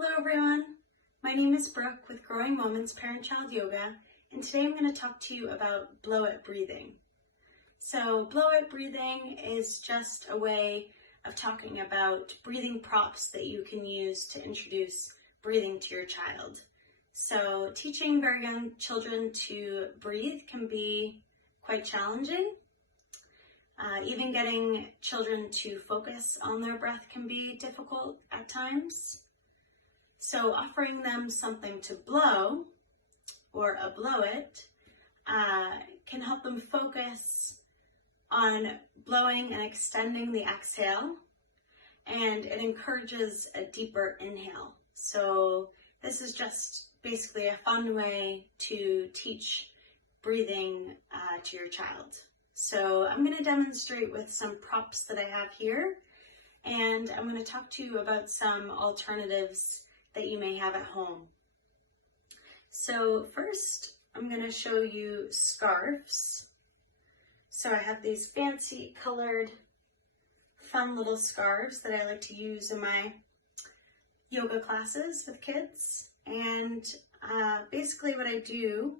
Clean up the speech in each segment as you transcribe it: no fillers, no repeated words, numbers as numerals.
Hello everyone, my name is Brooke with Growing Moments Parent-Child Yoga, and today I'm going to talk to you about blow-it breathing. So blow-it breathing is just a way of talking about breathing props that you can use to introduce breathing to your child. So teaching very young children to breathe can be quite challenging. Even getting children to focus on their breath can be difficult at times. So offering them something to blow, or a blow-it, can help them focus on blowing and extending the exhale, and it encourages a deeper inhale. So this is just basically a fun way to teach breathing to your child. So I'm going to demonstrate with some props that I have here, and I'm going to talk to you about some alternatives that you may have at home. So first, I'm going to show you scarves. So I have these fancy colored, fun little scarves that I like to use in my yoga classes with kids. And basically what I do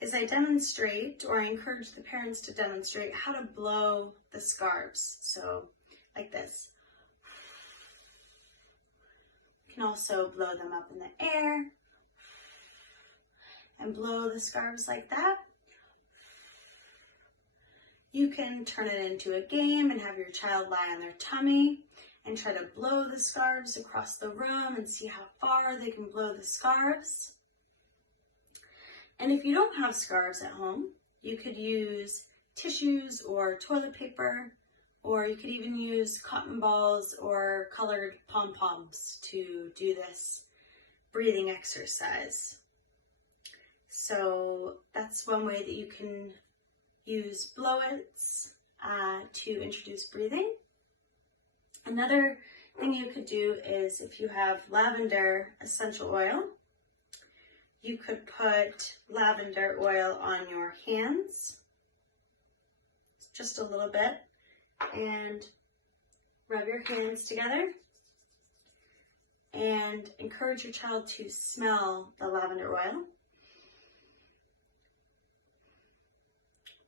is I demonstrate, or I encourage the parents to demonstrate how to blow the scarves. So like this. You can also blow them up in the air and blow the scarves like that. You can turn it into a game and have your child lie on their tummy and try to blow the scarves across the room and see how far they can blow the scarves. And if you don't have scarves at home, you could use tissues or toilet paper, or you could even use cotton balls or colored pom-poms to do this breathing exercise. So that's one way that you can use blow-its to introduce breathing. Another thing you could do is, if you have lavender essential oil, you could put lavender oil on your hands, just a little bit, and rub your hands together and encourage your child to smell the lavender oil.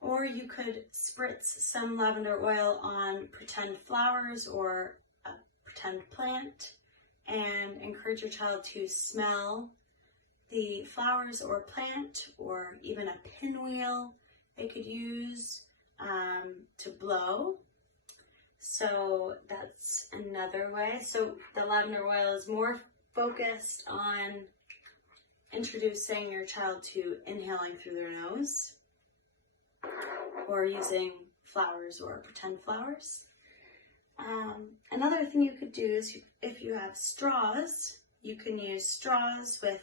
Or you could spritz some lavender oil on pretend flowers or a pretend plant and encourage your child to smell the flowers or plant, or even a pinwheel they could use to blow. So that's another way. So the lavender oil is more focused on introducing your child to inhaling through their nose, or using flowers or pretend flowers. Another thing you could do is, if you have straws, you can use straws with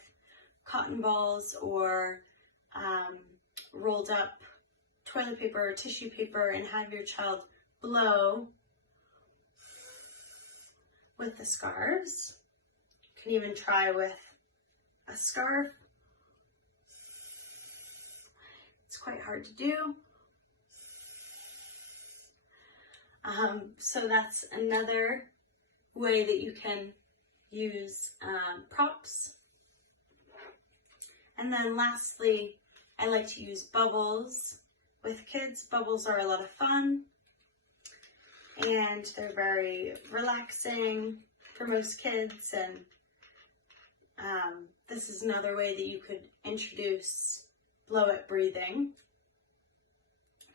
cotton balls or rolled up toilet paper or tissue paper and have your child blow with the scarves. You can even try with a scarf. It's quite hard to do. So that's another way that you can use props. And then lastly, I like to use bubbles with kids. Bubbles are a lot of fun, and they're very relaxing for most kids, and this is another way that you could introduce blow-it breathing.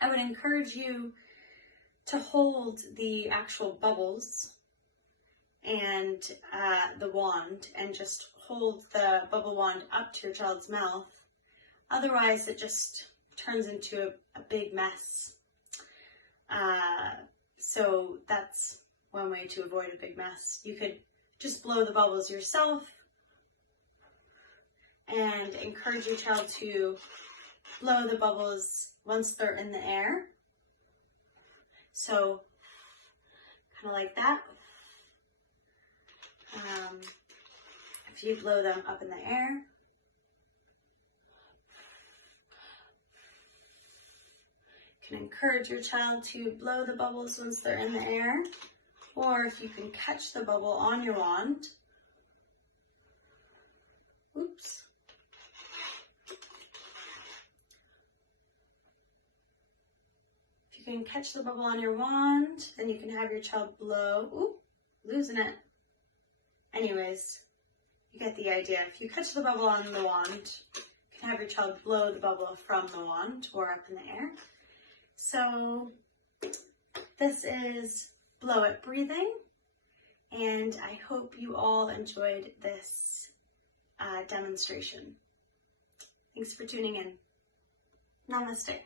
I would encourage you to hold the actual bubbles and the wand, and just hold the bubble wand up to your child's mouth. Otherwise, it just turns into a big mess. So that's one way to avoid a big mess. You could just blow the bubbles yourself and encourage your child to blow the bubbles once they're in the air. So kind of like that. If you blow them up in the air, you can encourage your child to blow the bubbles once they're in the air, or if you can catch the bubble on your wand Oops. If you can catch the bubble on your wand, then you can have your child blow. Ooh, losing it. Anyways, you get the idea. If you catch the bubble on the wand, you can have your child blow the bubble from the wand or up in the air. So this is blow it breathing, and I hope you all enjoyed this demonstration. Thanks for tuning in. Namaste.